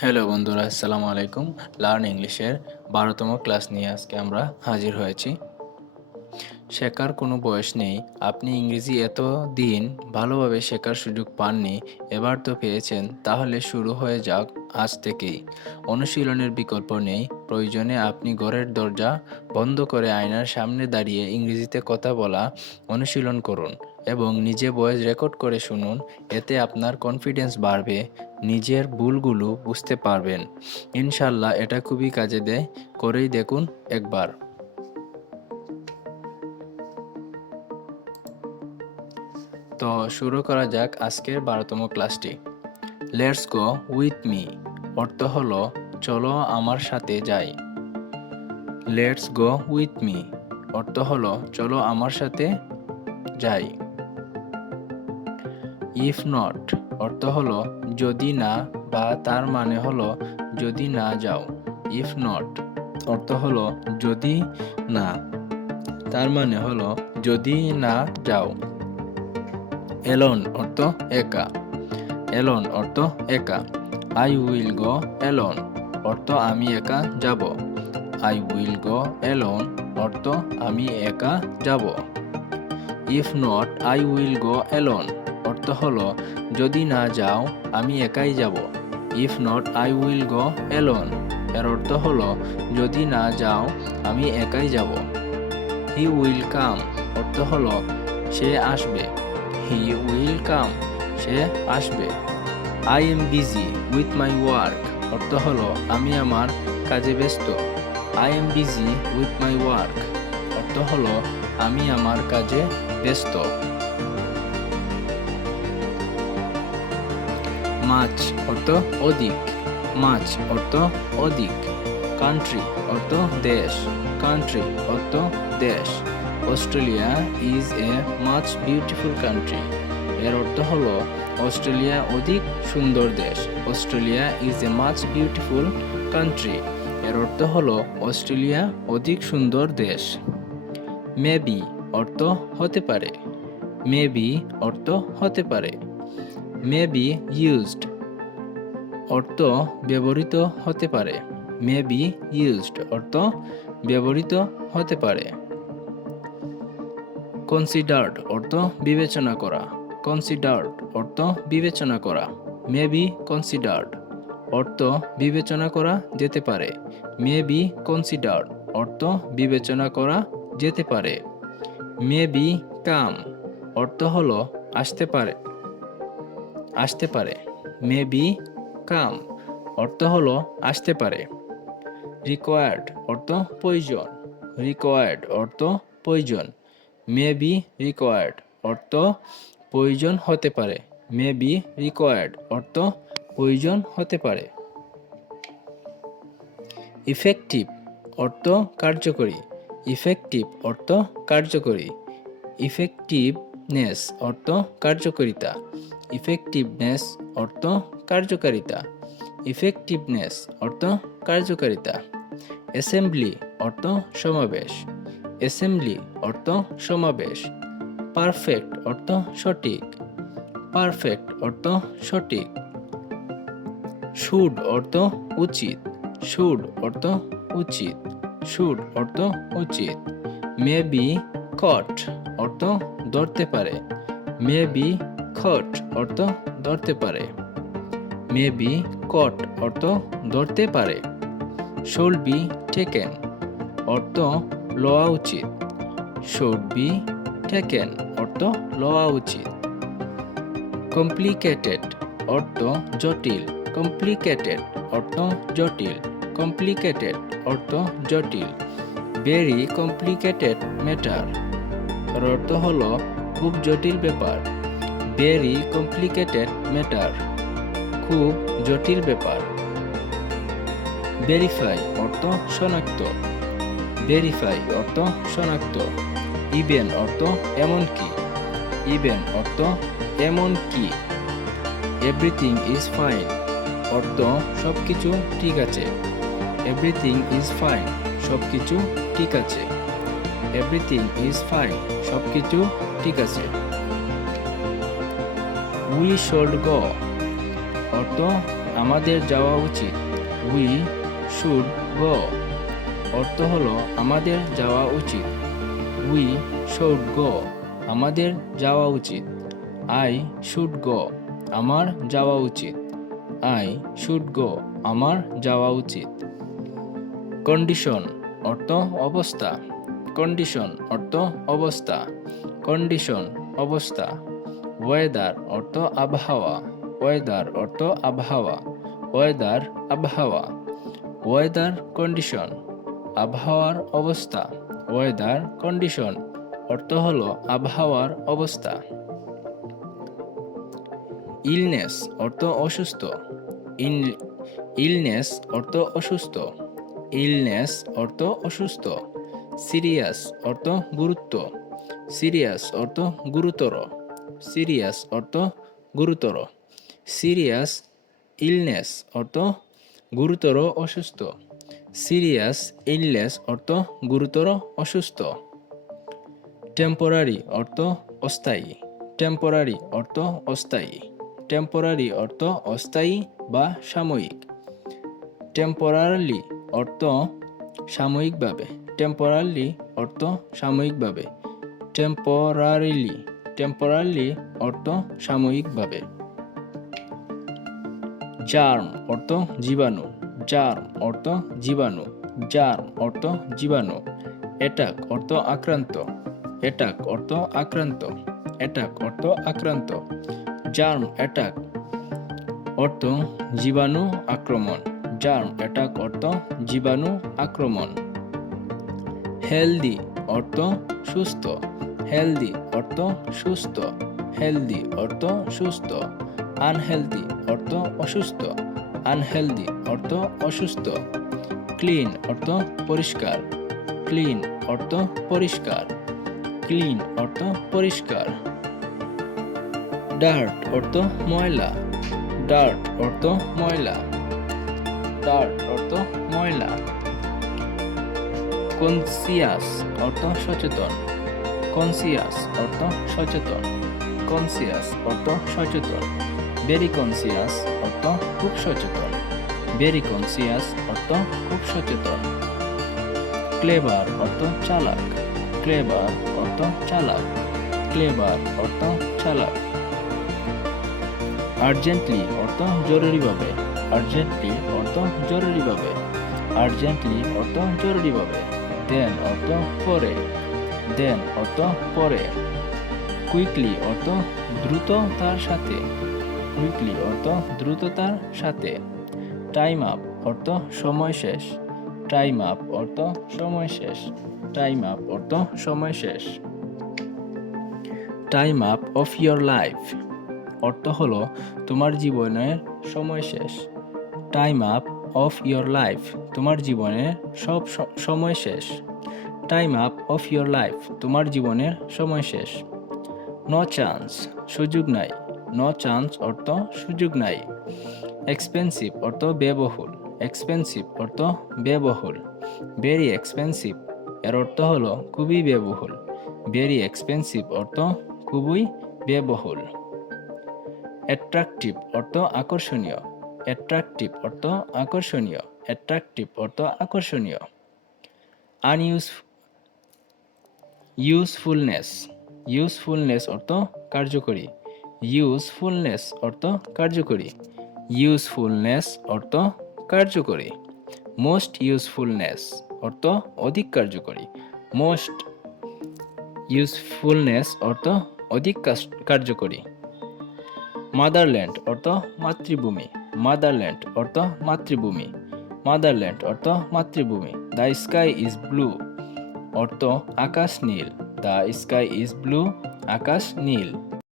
Hello বন্ধুরা, আসসালামু আলাইকুম। লার্ন ইংলিশের ১২তম ক্লাস নিয়ে আজকে আমরা হাজির হয়েছি। শেখার কোনো বয়স নেই। আপনি ইংরেজি এতদিন ভালোভাবে শেখার সুযোগ পাননি, এবার তো পেয়েছেন, তাহলে শুরু হয়ে যাক আজ থেকেই। অনুশীলনের বিকল্প নেই। প্রয়োজনে আপনি ঘরের দরজা বন্ধ করে আয়নার সামনে দাঁড়িয়ে ইংরেজিতে কথা বলা অনুশীলন করুন এবং নিজে ভয়েস রেকর্ড করে শুনুন। এতে আপনার কনফিডেন্স বাড়বে, নিজের ভুলগুলো বুঝতে পারবেন। ইনশাল্লাহ এটা খুবই কাজে দেয়। করেই দেখুন একবার। তো শুরু করা যাক আজকের ১২তম ক্লাসটি। লেটস গো উইথ মি অর্থ হলো চলো আমার সাথে যাই। লেটস গো উইথ মি অর্থ হলো চলো আমার সাথে যাই। ইফ নট অর্থ হলো যদি না, বা তার মানে হলো যদি না যাও। ইফ নট অর্থ হলো যদি না, তার মানে হলো যদি না যাও। এলোন অর্থ একা। এলোন অর্থ একা। আই উইল গো এলোন অর্থ আমি একা যাব। আই উইল গো এলোন অর্থ আমি একা যাব। If not I will go alone অর্থ হলো যদি না যাও আমি একাই যাব। If not I will go alone এর অর্থ হলো যদি না যাও আমি একাই যাব। হি উইল কাম অর্থ হলো সে আসবে। হি উইল কাম সে আসবে। I am busy with my work অর্থ হলো আমি আমার কাজে ব্যস্ত। I am busy with my work অর্থ হলো আমি আমার কাজে ব্যস্ত। মাছ অর্থ অধিক। মাছ অর্থ অধিক। কান্ট্রি অর্থ দেশ। কান্ট্রি অর্থ দেশ। Australia is a much beautiful country এর অর্থ হলো অস্ট্রেলিয়া অধিক সুন্দর দেশ। Australia is a much beautiful country এর অর্থ হলো অস্ট্রেলিয়া অধিক সুন্দর দেশ। মেবি অর্থ হতে পারে। মেবি অর্থ হতে পারে। মেবি ইউজড অর্থ ব্যবহৃত হতে পারে। মেবি ইউজড অর্থ ব্যবহৃত হতে পারে। কনসিডার্ড অর্থ বিবেচনা করা। কনসিডার্ড অর্থ বিবেচনা করা। মেবি কনসিডার্ড অর্থ বিবেচনা করা যেতে পারে। মেবি কনসিডার্ড অর্থ বিবেচনা করা যেতে পারে। মেবি কাম অর্থ হলো আসতে পারে। আসতে পারে। মেবি কাম অর্থ হলো আসতে পারে। রিকোয়ার্ড অর্থ প্রয়োজন। রিকোয়ার্ড অর্থ প্রয়োজন। মেবি রিকোয়ার্ড অর্থ প্রয়োজন হতে পারে। মেবি রিকোয়ার্ড অর্থ প্রয়োজন হতে পারে। ইফেক্টিভ অর্থ কার্যকরী। ইফেক্টিভ অর্থ কার্যকরী। ইফেক্টিভনেস অর্থ কার্যকারিতা। ইফেক্টিভনেস অর্থ কার্যকারিতা। ইফেক্টিভনেস অর্থ কার্যকারিতা। অ্যাসেম্বলি অর্থ সমাবেশ। অ্যাসেম্বলি অর্থ সমাবেশ। পারফেক্ট অর্থ সঠিক। পারফেক্ট অর্থ সঠিক। শুড অর্থ উচিত। শুড অর্থ উচিত। শুড অর্থ উচিত। মেবি কট অর্থ ধরতে পারে। মেবি কট অর্থ ধরতে পারে। মেবি কট অর্থ ধরতে পারে। শুড বি টেকেন অর্থ লওয়া উচিত। শুড বি টেকেন অর্থ লওয়া উচিত। কমপ্লিকেটেড অর্থ জটিল। কমপ্লিকেটেড অর্থ জটিল। কমপ্লিকেটেড অর্থ জটিল। ভেরি কমপ্লিকেটেড ম্যাটার এর অর্থ হলো খুব জটিল ব্যাপার। ভেরি কমপ্লিকেটেড ম্যাটার খুব জটিল ব্যাপার। ভেরিফাই অর্থ শনাক্ত। ভেরিফাই অর্থ শনাক্ত। ইভেন অর্থ এমনকি। ইভেন অর্থ এমনকি। এভরিথিং ইজ ফাইন অর্থ সবকিছু ঠিক আছে। এভরিথিং ইজ ফাইন সবকিছু ঠিক আছে। এভরিথিং ইজ ফাইন সবকিছু ঠিক আছে। উই শুড গো অর্থ আমাদের যাওয়া উচিত। উই শুড গো অর্থ হলো আমাদের যাওয়া উচিত। উই শুড গো আমাদের যাওয়া উচিত। আই শুড গো আমার যাওয়া উচিত। আই শুড গো আমার যাওয়া উচিত। কন্ডিশন অর্থ অবস্থা। কন্ডিশন অর্থ অবস্থা। কন্ডিশন অবস্থা। ওয়েদার অর্থ আবহাওয়া। ওয়েদার অর্থ আবহাওয়া। ওয়েদার আবহাওয়া। ওয়েদার কন্ডিশন আবহাওয়ার অবস্থা। ওয়েদার কন্ডিশন অর্থ হলো আবহাওয়ার অবস্থা। ইলনেস অর্থ অসুস্থ। ইলনেস অর্থ অসুস্থ। ইলনেস অর্থ অসুস্থ। সিরিয়াস অর্থ গুরুত্ব। সিরিয়াস অর্থ গুরুতর। সিরিয়াস অর্থ গুরুতর। সিরিয়াস ইলনেস অর্থ গুরুতর অসুস্থ। সিরিয়াস ইলনেস অর্থ গুরুতর অসুস্থ। টেম্পোরারি অর্থ অস্থায়ী। টেম্পোরারি অর্থ অস্থায়ী। টেম্পোরারি অর্থ অস্থায়ী বা সাময়িক। টেম্পোরারি অর্থ সাময়িকভাবে। টেম্পোরারি অর্থ সাময়িকভাবে। টেম্পোরারিলি টেম্পোরারি অর্থ সাময়িকভাবে। জার্ম অর্থ জীবাণু। জার্ম অর্থ জীবাণু। জার্ম অর্থ জীবাণু। অ্যাটাক অর্থ আক্রান্ত। অ্যাটাক অর্থ আক্রান্ত। অ্যাটাক অর্থ আক্রান্ত। জার্ম অ্যাটাক অর্থ জীবাণু আক্রমণ। জার্ম অ্যাটাক অর্থ জীবাণু আক্রমণ। হেলদি অর্থ সুস্থ। হেলদি অর্থ সুস্থ। হেলদি অর্থ সুস্থ। আনহেলদি অর্থ অসুস্থ। আনহেলদি অর্থ অসুস্থ। ক্লিন অর্থ পরিষ্কার। ক্লিন অর্থ পরিষ্কার। ক্লিন অর্থ পরিষ্কার। ডার্ট অর্থ ময়লা। ডার্ট অর্থ ময়লা। ডার্ট অর্থ ময়লা। কনসিয়াস অর্থ সচেতন। কনসিয়াস অর্থ সচেতন। কনসিয়াস অর্থ সচেতন। ভেরি কনসিয়াস অর্থ খুব সচেতন। ভেরি কনসিয়াস অর্থ খুব সচেতন। ক্লেভার অর্থ চালাক। ক্লেভার অর্থ চালাক। ক্লেভার অর্থ চালাক। আর্জেন্টলি অর্থ জরুরিভাবে। আর্জেন্টলি অর্থ জরুরিভাবে। আর্জেন্টলি অর্থ জরুরিভাবে। দেন অর্থ পরে। দেন অর্থ পরে। কুইকলি অর্থ দ্রুততার সাথে। কুইকলি অর্থ দ্রুততার সাথে। টাইম আপ অর্থ সময় শেষ। টাইম আপ অর্থ সময় শেষ। টাইম আপ অর্থ সময় শেষ। Time up of your life অর্থ হলো তোমার জীবনের সময় শেষ। Time up of your life তোমার জীবনের সব সময় শেষ। Time up of your life তোমার জীবনের সময় শেষ। নো চান্স সুযোগ নাই। নো চান্স অর্থ সুযোগ নাই। এক্সপেন্সিভ অর্থ ব্যয়বহুল। এক্সপেন্সিভ অর্থ ব্যয়বহুল। ভেরি এক্সপেন্সিভ এর অর্থ হলো খুবই ব্যয়বহুল। ভেরি এক্সপেন্সিভ অর্থ খুবই ব্যয়বহুল। অ্যাট্রাকটিভ অর্থ আকর্ষণীয়। অ্যাট্রাকটিভ অর্থ আকর্ষণীয়। অ্যাট্রাকটিভ অর্থ আকর্ষণীয়। ইউজফুলনেস ইউজফুলনেস অর্থ কার্যকরী। ইউজফুলনেস অর্থ কার্যকরী। ইউজফুলনেস অর্থ কার্যকরী। মোস্ট ইউজফুলনেস অর্থ অধিক কার্যকরী। মোস্ট ইউজফুলনেস অর্থ অধিক কার্যকরী। মাদারল্যান্ড অর্থ মাতৃভূমি। মাদারল্যান্ড অর্থ মাতৃভূমি। মাদারল্যান্ড অর্থ মাতৃভূমি। দ্য স্কাই ইজ ব্লু অর্থ আকাশ নীল। দ্য স্কাই ইজ ব্লু আকাশ নীল।